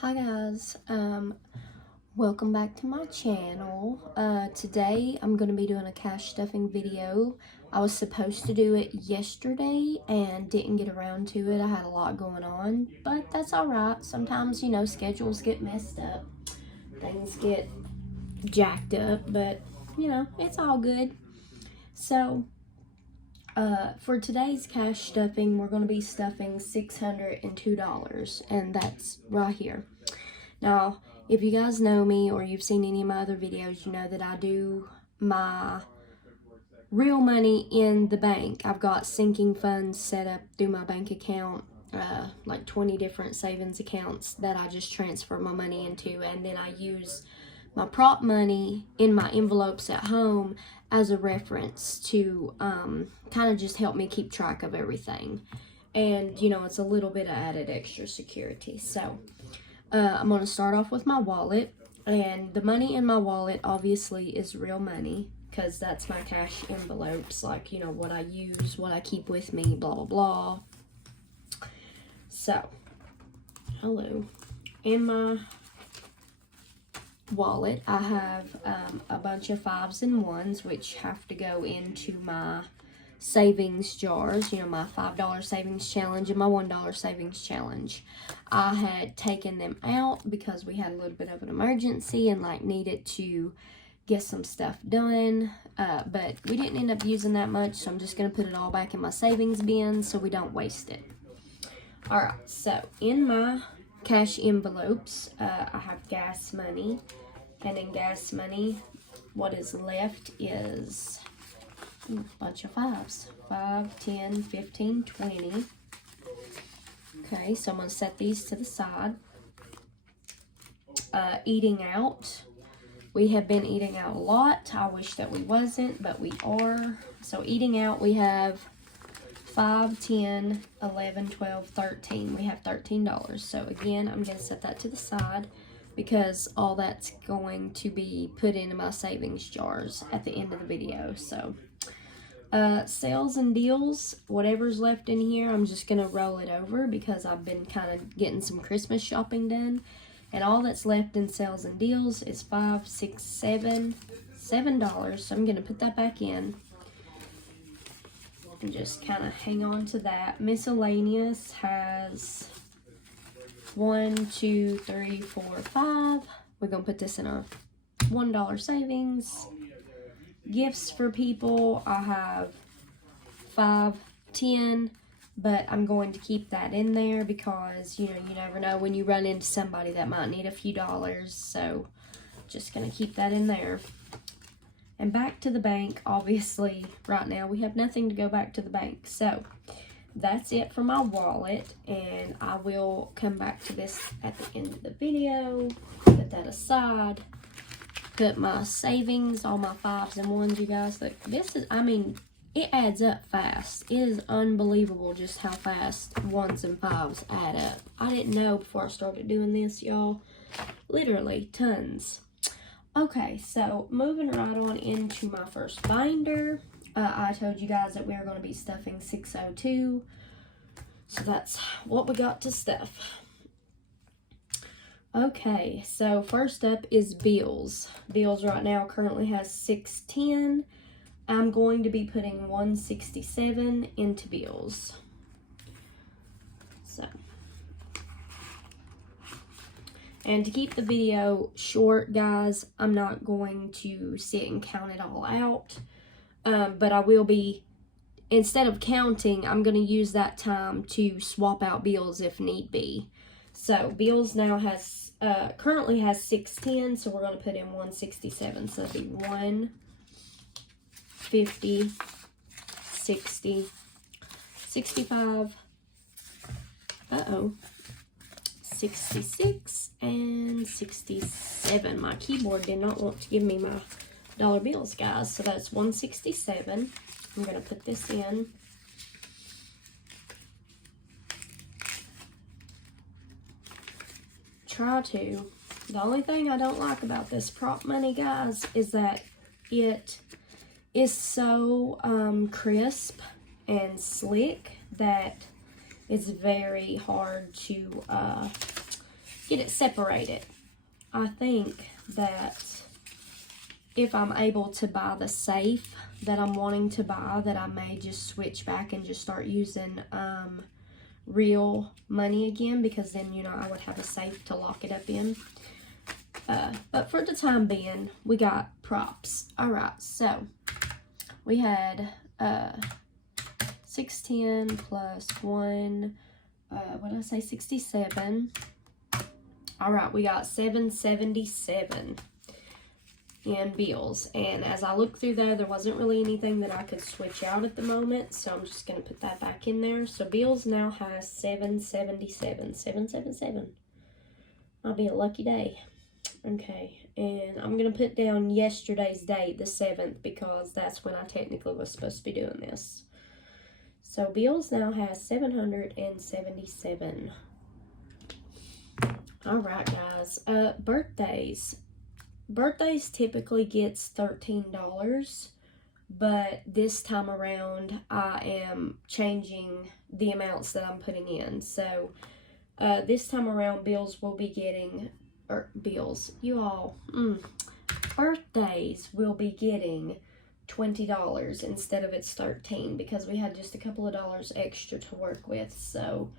Hi guys, welcome back to my channel. Today I'm going to be doing a cash stuffing video. I was supposed to do it yesterday and didn't get around to it. I had a lot going on, but that's alright. Sometimes, schedules get messed up. Things get jacked up, but, it's all good. So, for today's cash stuffing, we're going to be stuffing $602, and that's right here. Now, if you guys know me or you've seen any of my other videos, you know that I do my real money in the bank. I've got sinking funds set up through my bank account, like 20 different savings accounts that I just transfer my money into, and then I use my prop money in my envelopes at home as a reference to kind of just help me keep track of everything. And, it's a little bit of added extra security. So, I'm going to start off with my wallet, and the money in my wallet obviously is real money because that's my cash envelopes, like, what I use, what I keep with me, blah, blah, blah. So, hello. In my wallet, I have a bunch of 5s and 1s, which have to go into my savings jars, my $5 savings challenge and my $1 savings challenge. I had taken them out because we had a little bit of an emergency and needed to get some stuff done, but we didn't end up using that much, so I'm just going to put it all back in my savings bin so we don't waste it. Alright, so in my cash envelopes, I have gas money, and in gas money, what is left is a bunch of 5s. 5, 10, 15, 20. Okay, so I'm going to set these to the side. Eating out. We have been eating out a lot. I wish that we wasn't, but we are. So eating out, we have 5, 10, 11, 12, 13. We have $13. So again, I'm going to set that to the side because all that's going to be put into my savings jars at the end of the video. So sales and deals, whatever's left in here, I'm just going to roll it over because I've been kind of getting some Christmas shopping done. And all that's left in sales and deals is $5, $6, $7. So I'm going to put that back in and just kind of hang on to that. Miscellaneous has 1, 2, 3, 4, 5. We're going to put this in a $1 savings. Gifts for people, I have 5, 10, but I'm going to keep that in there because, you never know when you run into somebody that might need a few dollars, so just going to keep that in there. And back to the bank, obviously, right now we have nothing to go back to the bank, so that's it for my wallet, and I will come back to this at the end of the video, put that aside. Put my savings, all my 5s and 1s, you guys. Look, this is, it adds up fast. It is unbelievable just how fast 1s and 5s add up. I didn't know before I started doing this, y'all. Literally, tons. Okay, so moving right on into my first binder. I told you guys that we are going to be stuffing 602. So that's what we got to stuff. Okay, so first up is bills. Bills right now currently has 610. I'm going to be putting 167 into bills. So, and to keep the video short, guys, I'm not going to sit and count it all out. But I will be, instead of counting, I'm going to use that time to swap out bills if need be. So, bills now has currently has 610, so we're going to put in 167. So, it'll be 150, 60, 65, 66, and 67. My keyboard did not want to give me my dollar bills, guys. So, that's 167. I'm going to put this in. Try to. The only thing I don't like about this prop money, guys, is that it is so crisp and slick that it's very hard to get it separated. I think that if I'm able to buy the safe that I'm wanting to buy, that I may just switch back and just start using real money again, because then, you know, I would have a safe to lock it up in. But for the time being, we got props. All right, so we had 610 plus 1, what did I say, 67. All right, we got 777 in bills. And as I looked through there wasn't really anything that I could switch out at the moment, so I'm just going to put that back in there. So bills now has 777. 777. I'll be a lucky day. Okay, and I'm going to put down yesterday's date, the 7th, because that's when I technically was supposed to be doing this. So bills now has 777. All right, guys. Birthdays. Birthdays typically gets $13, but this time around I am changing the amounts that I'm putting in. So this time around, bills will be getting, birthdays will be getting $20 instead of its $13, because we had just a couple of dollars extra to work with. So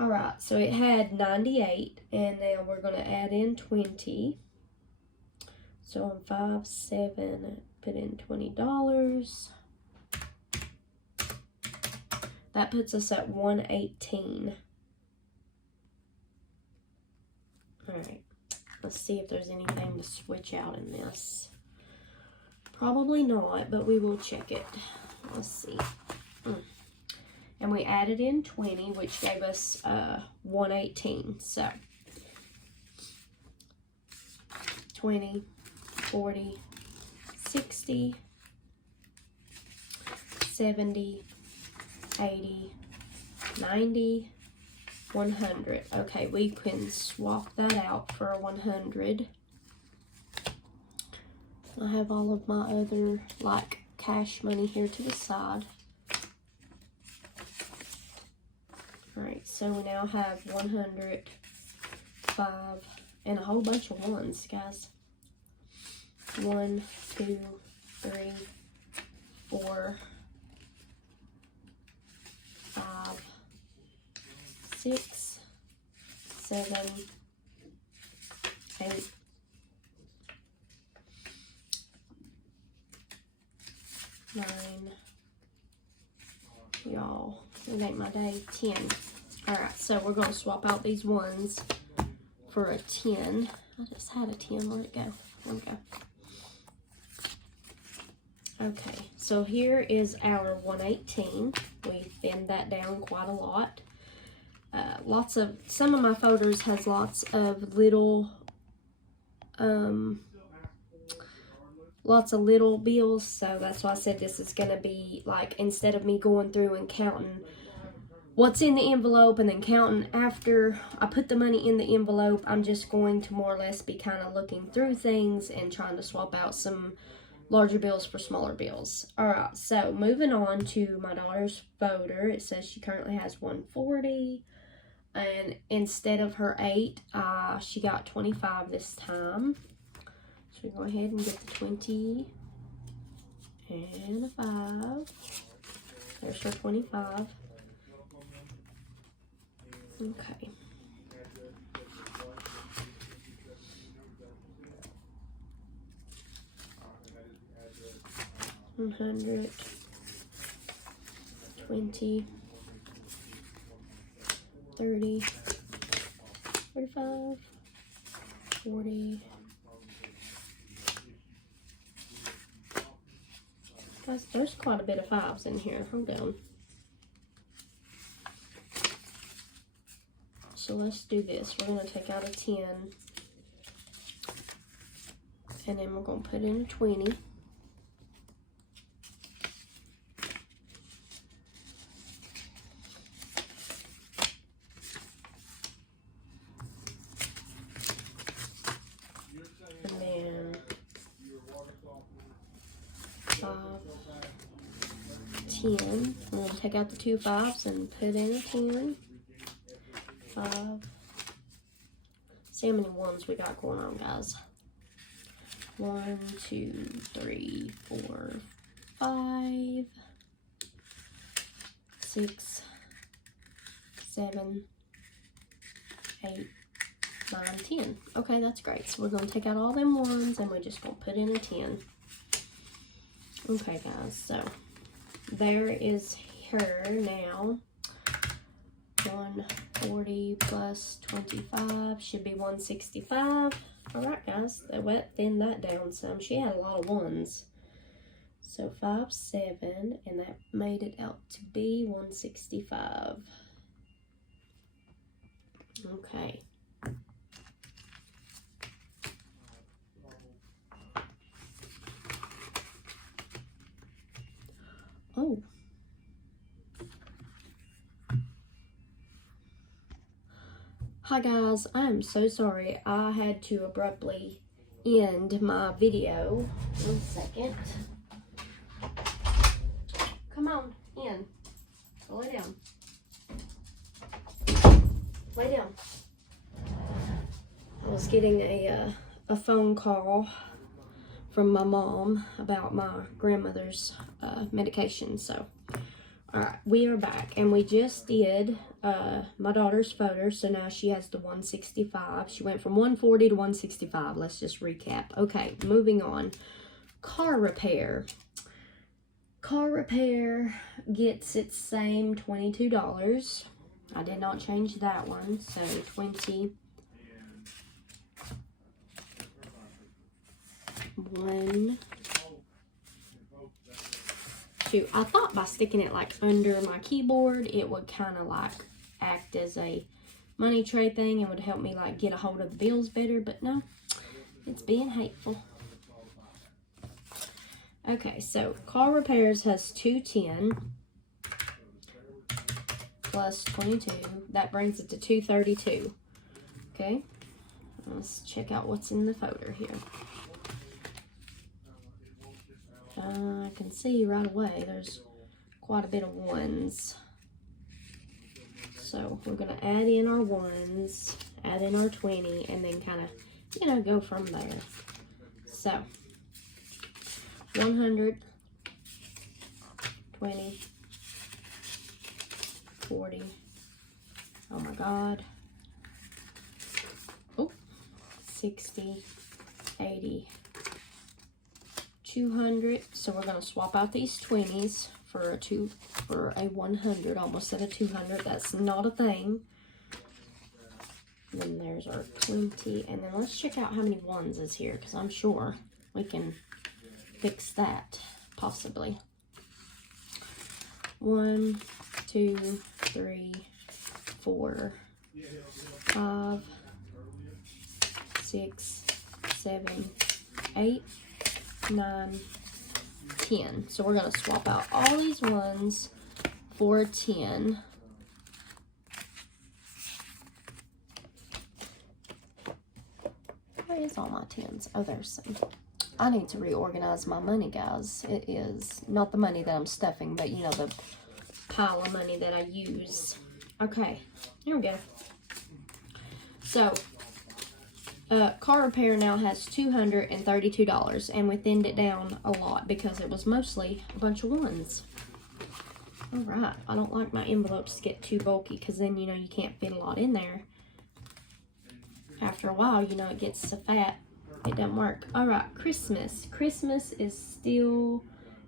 all right, so it had 98, and now we're going to add in 20. So on 5, 7, put in $20. That puts us at 118. All right, let's see if there's anything to switch out in this. Probably not, but we will check it. Let's see. And we added in 20, which gave us 118. So 20, 40, 60, 70, 80, 90, 100. Okay, we can swap that out for a 100. I have all of my other, like, cash money here to the side. Alright, so we now have 100, 5, and a whole bunch of ones, guys. 1, 2, 3, 4, 5, 6, 7, 8, 9, y'all, it make my day 10. Alright, so we're going to swap out these ones for a 10. I just had a 10. Where'd it go? There we go. Okay, so here is our 118. We thinned that down quite a lot. Some of my folders has lots of little bills, so that's why I said this is going to be, like, instead of me going through and counting what's in the envelope and then counting after I put the money in the envelope, I'm just going to more or less be kind of looking through things and trying to swap out some larger bills for smaller bills. Alright, so moving on to my dollars folder, it says she currently has 140, and instead of her 8, she got 25 this time. So we go ahead and get the 20 and a 5. There's her 25. Okay. $100, 20, 30, 35, 40. Guys, there's quite a bit of 5s in here. Hold on. So let's do this. We're going to take out a 10. And then we're going to put in a 20. And then 5, 10. I'm going to take out the 2 5s and put in a 10. 5, See how many ones we got going on, guys. 1, 2, 3, 4, 5, 6, 7, 8, 9, 10. Okay, that's great. So we're going to take out all them ones and we're just going to put in a 10. Okay, guys, so there is her now. 140 plus 25 should be 165. All right, guys, that wet thinned that down some. She had a lot of ones. So 5, 7, and that made it out to be 165. Okay. Oh. Hi guys, I am so sorry. I had to abruptly end my video. 1 second. Come on, in. Lay down. Lay down. I was getting a phone call from my mom about my grandmother's medication. So, all right, we are back, and we just did my daughter's photo. So now she has the 165. She went from 140 to 165. Let's just recap. Okay, moving on. Car repair. Car repair gets its same $22. I did not change that one. So 20. 1, 2. I thought by sticking it like under my keyboard, it would kind of like act as a money tray thing and would help me like get a hold of the bills better, but no, it's being hateful. Okay, so car repairs has 210 plus 22. That brings it to 232. Okay, let's check out what's in the folder here. I can see right away there's quite a bit of ones. So we're going to add in our ones, add in our 20, and then kind of, you know, go from there. So 100, 20, 40, oh my God, oh, 60, 80, 200. So we're going to swap out these 20s for a 100. Almost said a 200. That's not a thing. And then there's our 20. And then let's check out how many ones is here, because I'm sure we can fix that possibly. 1, 2, 3, 4, 5, 6, 7, 8, 9, 10. So we're going to swap out all these ones for 10. Where is all my 10s? Oh, there's some. I need to reorganize my money, guys. It is not the money that I'm stuffing, but you know, the pile of money that I use. Okay, here we go. So car repair now has $232, and we thinned it down a lot because it was mostly a bunch of ones. All right, I don't like my envelopes to get too bulky, because then, you know, you can't fit a lot in there. After a while, you know, it gets so fat, it doesn't work. All right, Christmas. Christmas is still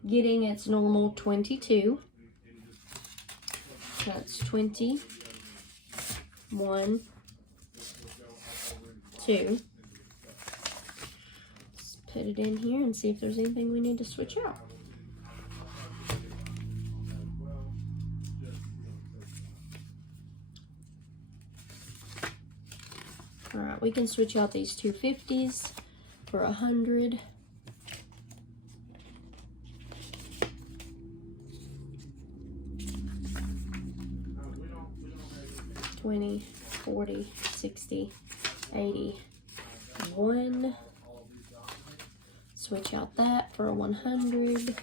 getting its normal 22. That's 20, 1, 2. Let's put it in here and see if there's anything we need to switch out. All right, we can switch out these 250s for 100. $20, $40, $60, $80, $1. Switch out that for a 100.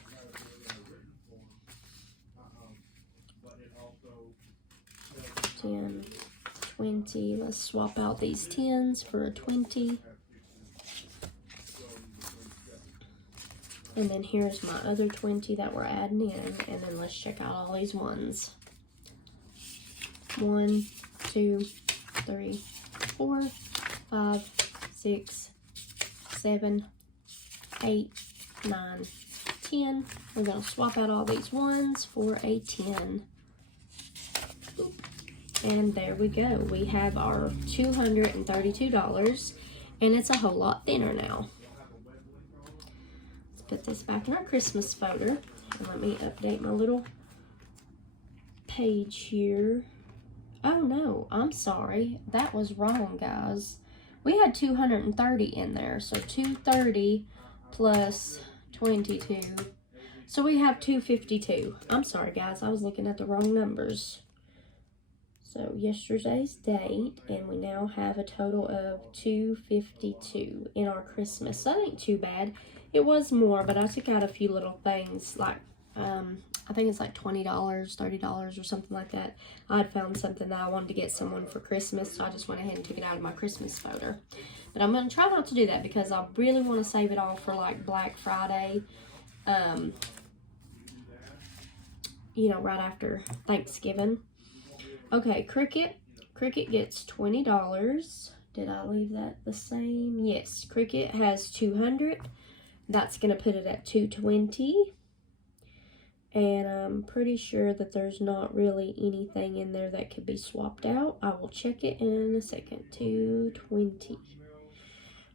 $10, 20. Let's swap out these 10s for a 20. And then here's my other 20 that we're adding in. And then let's check out all these ones. 1, 2, 3, 4, 5, 6, 7, 8, 9, 10. We're going to swap out all these ones for a 10. And there we go. We have our $232, and it's a whole lot thinner now. Let's put this back in our Christmas folder. And let me update my little page here. Oh no, I'm sorry. That was wrong, guys. We had 230 in there, so 230 plus 22. So we have 252. I'm sorry, guys. I was looking at the wrong numbers. So yesterday's date, and we now have a total of 252 in our Christmas. So that ain't too bad. It was more, but I took out a few little things like, I think it's like $20, $30 or something like that. I'd found something that I wanted to get someone for Christmas, so I just went ahead and took it out of my Christmas folder. But I'm going to try not to do that because I really want to save it all for like Black Friday, you know, right after Thanksgiving. Okay, Cricut. Cricut gets $20. Did I leave that the same? Yes, Cricut has 200. That's going to put it at 220. And I'm pretty sure that there's not really anything in there that could be swapped out. I will check it in a second. 220.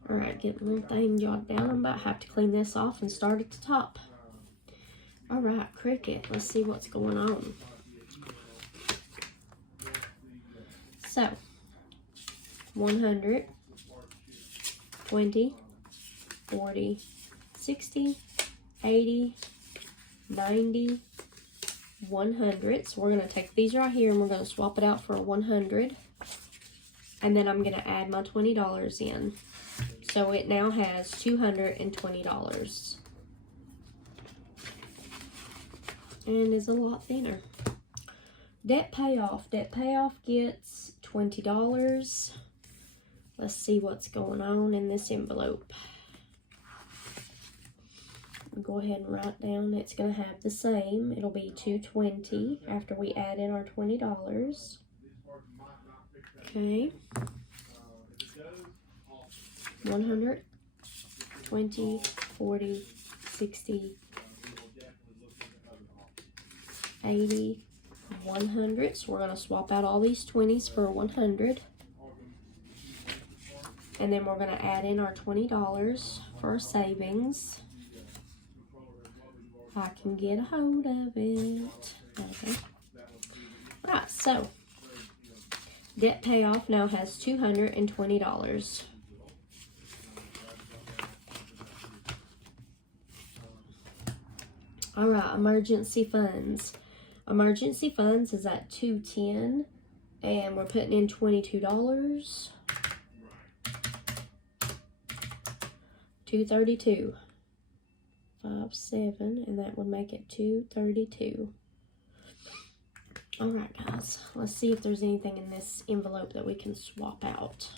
All right, get a little thing jotted down. I'm about to have to clean this off and start at the top. All right, Cricut. Let's see what's going on. So, 100, 20, 40, 60, 80, 90, 100. So we're going to take these right here and we're going to swap it out for a 100. And then I'm going to add my $20 in. So it now has $220. And is a lot thinner. Debt payoff. Debt payoff gets $20. Let's see what's going on in this envelope. Go ahead and write down it's going to have the same. It'll be $220 after we add in our $20. Okay. 100, 20, 40, 60, 80, 100. So we're going to swap out all these 20s for 100. And then we're going to add in our $20 for our savings. I can get a hold of it. Okay. Alright, so debt payoff now has $220. Alright, emergency funds. Emergency funds is at $210, and we're putting in $22. $232. 5, 7, and that would make it $232. Alright, guys. Let's see if there's anything in this envelope that we can swap out.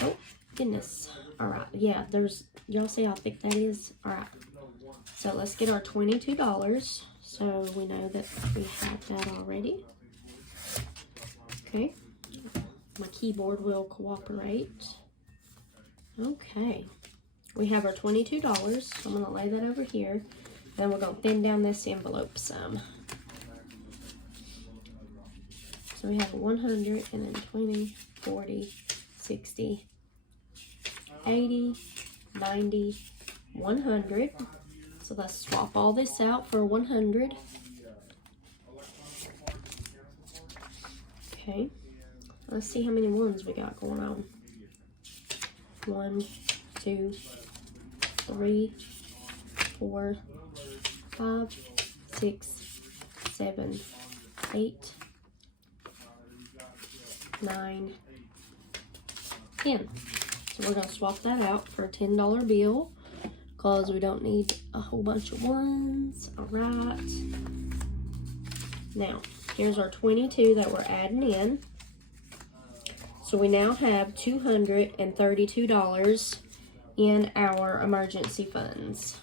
Oh, goodness. Alright, yeah, there's, y'all see how thick that is? Alright. So let's get our $22. So we know that we have that already. Okay. My keyboard will cooperate. Okay. We have our $22, so I'm going to lay that over here. Then we're going to thin down this envelope some. So we have 100, and then 20, 40, 60, 80, 90, 100. So let's swap all this out for 100. Okay. Let's see how many ones we got going on. 1, 2, 3, 4, 5, 6, 7, 8, 9, 10. So we're going to swap that out for a $10 bill because we don't need a whole bunch of ones. All right. Now, Here's our 22 that we're adding in. So we now have $232 in our emergency funds.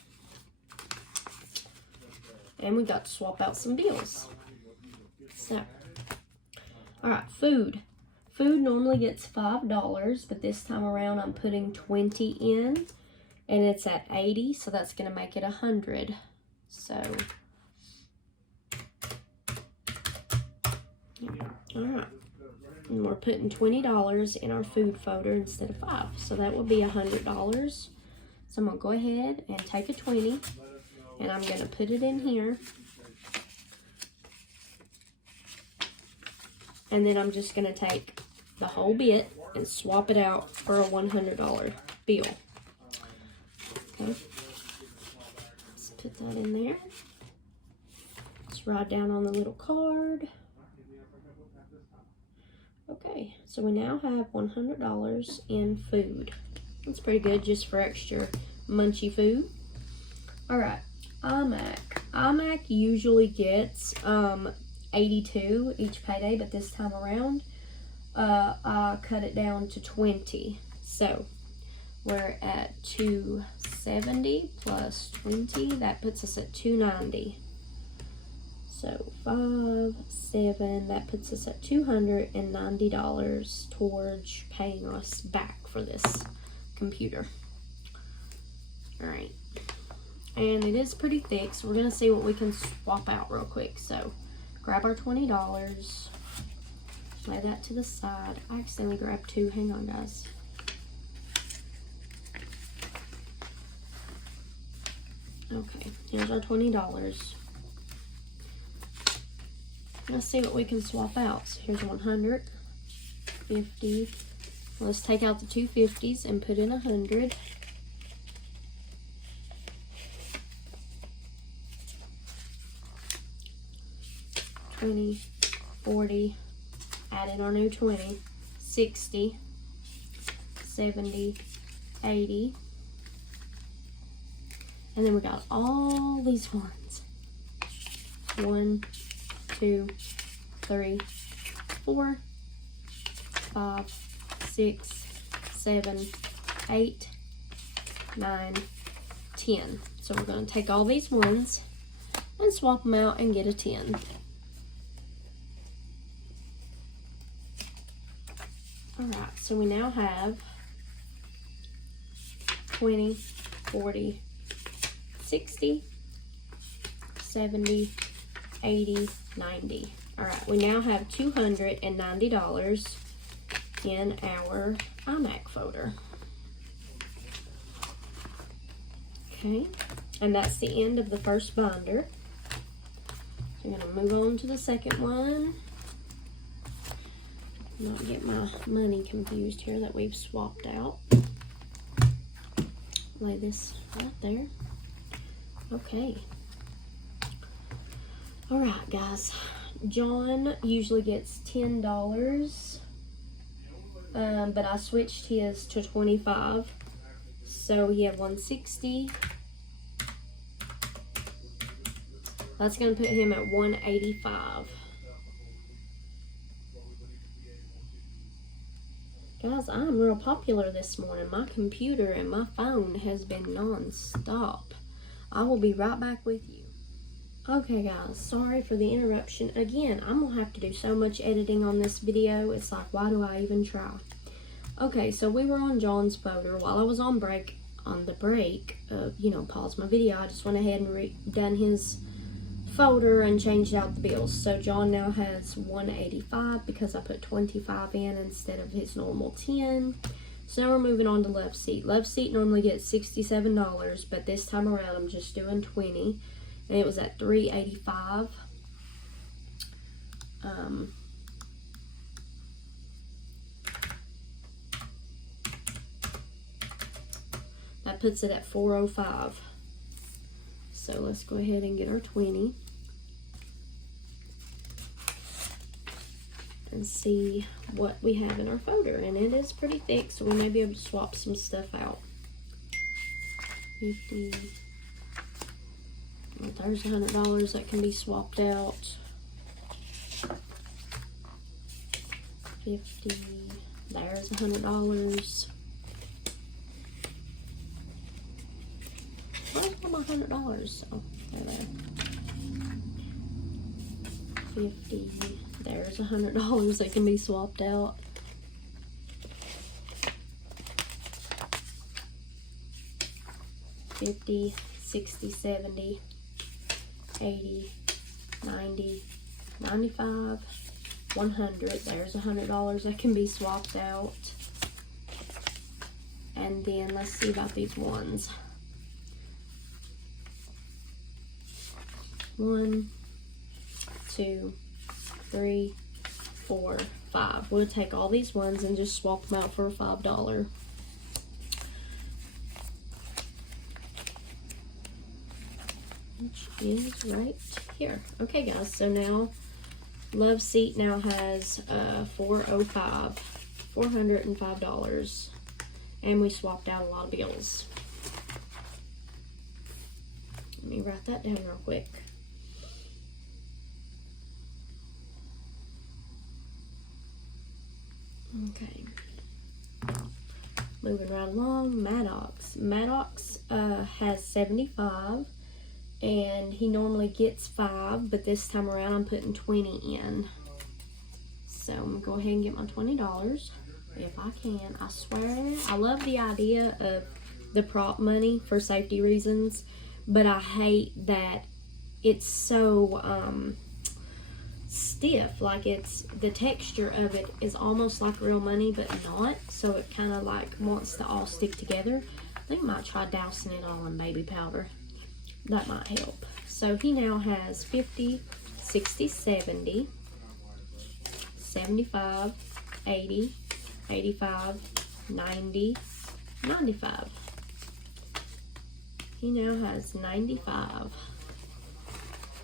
And we got to swap out some bills. So, alright, food. Food normally gets $5, but this time around I'm putting 20 in. And it's at 80, so that's going to make it 100. So, alright. And we're putting $20 in our food folder instead of 5. So that will be $100. So I'm going to go ahead and take a 20. And I'm going to put it in here. And then I'm just going to take the whole bit and swap it out for a $100 bill. Okay. Let's put that in there. Let's write down on the little card. Okay, so we now have $100 in food. That's pretty good just for extra munchy food. Alright, iMac. iMac usually gets 82 each payday, but this time around I cut it down to 20. So we're at 270 plus 20. That puts us at 290. So 5, 7, that puts us at $290 towards paying us back for this computer. Alright. And it is pretty thick, so we're going to see what we can swap out real quick. So grab our $20. Lay that to the side. I accidentally grabbed 2. Hang on, guys. Okay, here's our $20. Let's see what we can swap out. So here's 100, 50. Let's take out the 250s and put in 100. $20, $40. Add in our new 20. $60, $70, $80. And then we got all these ones. 1, 2, 3, 4, 5, 6, 7, 8, 9, 10. So we're going to take all these ones and swap them out and get a 10. Alright, so we now have 20, 40, 60, 70, 80, 90. Alright, we now have $290 in our iMac folder. Okay, and that's the end of the first binder. So I'm going to move on to the second one. Not get my money confused here that we've swapped out. Lay this right there. Okay. Alright, guys. John usually gets $10. But I switched his to 25. So he had 160. That's going to put him at 185. Guys, I'm real popular this morning. My computer and my phone has been non-stop. I will be right back with you. Okay, guys, sorry for the interruption. Again, I'm going to have to do so much editing on this video. It's like, why do I even try? Okay, so we were on John's folder. While I was on the break, pause my video, I just went ahead and done his folder and changed out the bills. So John now has 185 because I put 25 in instead of his normal 10. So now we're moving on to Love Seat. Love Seat normally gets $67, but this time around I'm just doing 20, and it was at $385. That puts it at $405. So let's go ahead and get our 20 and see what we have in our folder. And it is pretty thick, so we may be able to swap some stuff out. 50. Well, there's $100 that can be swapped out. 50. There's $100. Where's all my $100? Oh, there. 50. There's $100 that can be swapped out. 50, 60, 70, 80, 90, 95, 100. There's $100 that can be swapped out. And then let's see about these ones. 1, 2, 3, 4, 5. We'll take all these ones and just swap them out for a $5. Which is right here. Okay, guys, so now Love Seat now has $405, and we swapped out a lot of bills. Let me write that down real quick. Okay. Moving right along, Maddox. Maddox has 75, and he normally gets 5, but this time around I'm putting 20 in. So I'm gonna go ahead and get my $20 if I can. I swear, I love the idea of the prop money for safety reasons, but I hate that it's so stiff. Like, it's, the texture of it is almost like real money but not, so it kind of like wants to all stick together. I think I might try dousing it all in baby powder. That might help. So he now has 50, 60, 70, 75, 80, 85, 90, 95. He now has 95.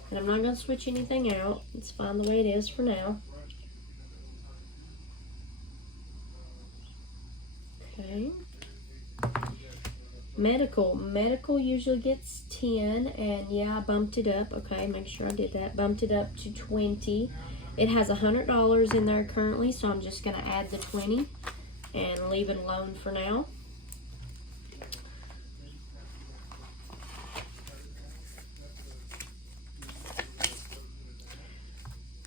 And I'm not going to switch anything out. It's fine the way it is for now. Okay. Medical usually gets 10, and yeah, I bumped it up. Okay, make sure I did that. Bumped it up to 20. It has $100 in there currently, so I'm just going to add the 20 and leave it alone for now.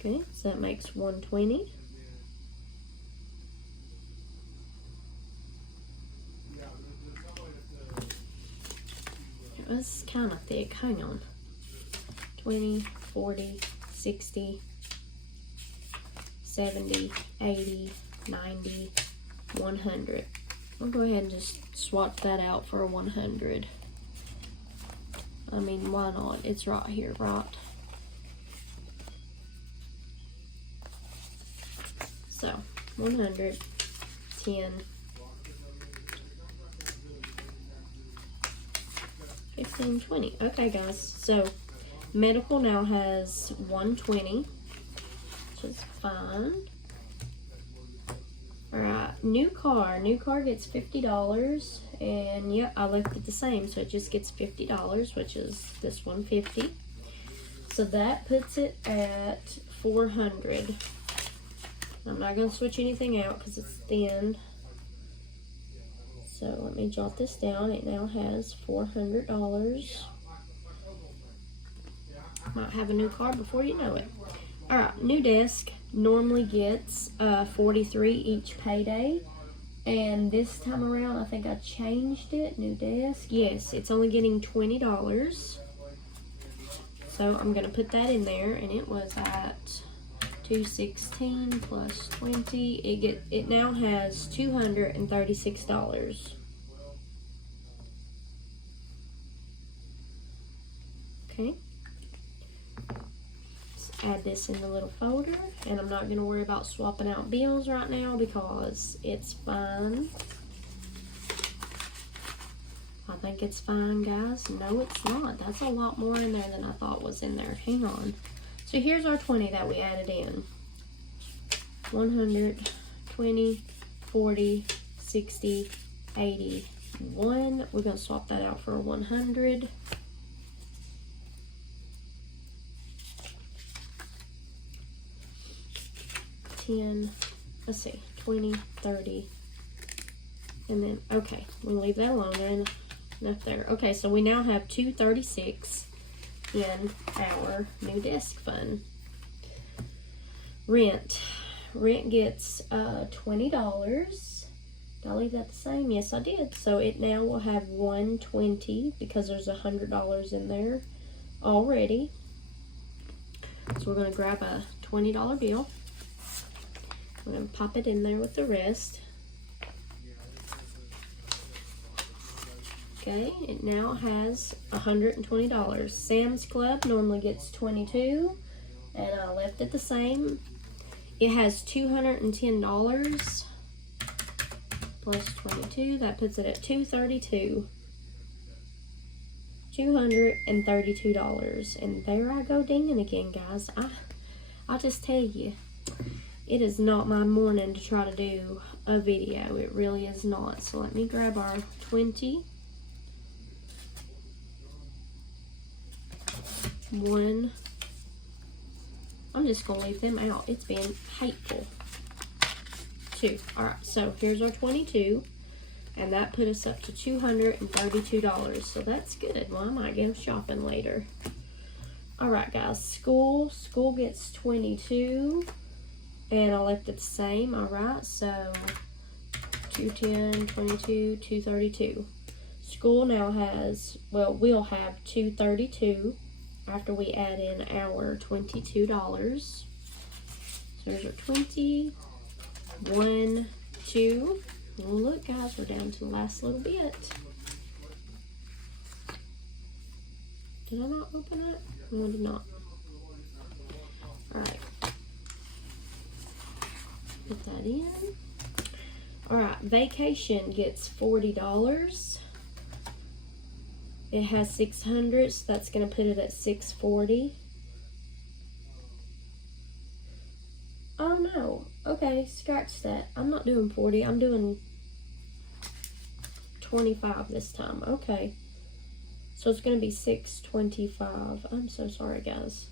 Okay, so that makes 120. It's kind of thick. Hang on. 20, 40, 60, 70, 80, 90, 100. I'll go ahead and just swap that out for a 100. I mean, why not? It's right here, right? So, 100, 10, 15, 20. Okay, guys, so medical now has 120, which is fine. Alright, new car gets $50, and yep, I left it the same, so it just gets $50, which is this one, 50. So that puts it at 400. I'm not going to switch anything out because it's thin. So let me jot this down. It now has $400. Might have a new car before you know it. Alright, new desk normally gets $43 each payday. And this time around, I think I changed it. New desk. Yes, it's only getting $20. So I'm going to put that in there. And it was at $216 plus 20. It now has $236. Okay. Let's add this in the little folder, and I'm not going to worry about swapping out bills right now because it's fine. I think it's fine, guys. No, it's not. That's a lot more in there than I thought was in there. Hang on. So here's our 20 that we added in. 100, 20, 40, 60, 80, 1. We're going to swap that out for a 100. $10, let's see, 20, 30, and then, okay, we'll leave that alone then. Enough there. Okay, so we now have $236 in our new desk fund. Rent gets $20. Did I leave that the same? Yes, I did. So it now will have $120 because there's $100 in there already. So we're going to grab a $20 bill. We're going to pop it in there with the rest. Okay, it now has $120. Sam's Club normally gets $22, and I left it the same. It has $210 plus 22. That puts it at $232. $232. And there I go dinging again, guys. I'll just tell you, it is not my morning to try to do a video. It really is not. So let me grab our 20. 1. I'm just going to leave them out. It's been hateful. 2. Alright, so here's our 22. And that put us up to $232. So that's good. Well, I might go shopping later. Alright, guys. School gets 22. And I left it the same. Alright, so 210, 22, 232. School now has, well, we'll have 232. After we add in our $22. So there's our 20, 1, 2. Well, look, guys, we're down to the last little bit. Did I not open it? No, I did not. Alright. Put that in. Alright, vacation gets $40. It has 600, so that's going to put it at 640. Oh no. Okay, scratch that. I'm not doing 40. I'm doing 25 this time. Okay. So it's going to be 625. I'm so sorry, guys.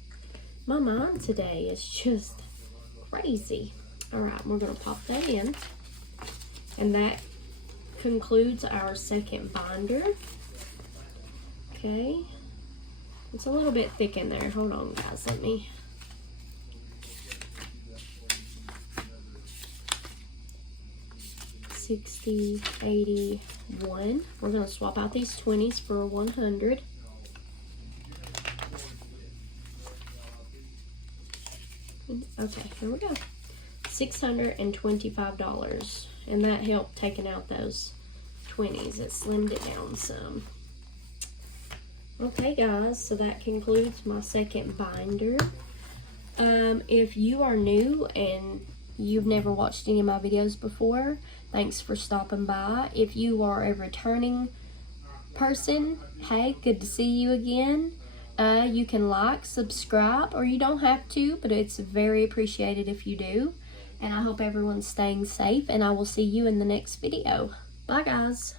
My mind today is just crazy. Alright, we're going to pop that in. And that concludes our second binder. Okay, it's a little bit thick in there. Hold on, guys. Let me. $60, $81. We're gonna swap out these 20s for 100. Okay, here we go. $625, and that helped taking out those 20s. It slimmed it down some. Okay, guys, so that concludes my second binder. If you are new and you've never watched any of my videos before, thanks for stopping by. If you are a returning person, hey, good to see you again. You can like, subscribe, or you don't have to, but it's very appreciated if you do. And I hope everyone's staying safe, and I will see you in the next video. Bye, guys.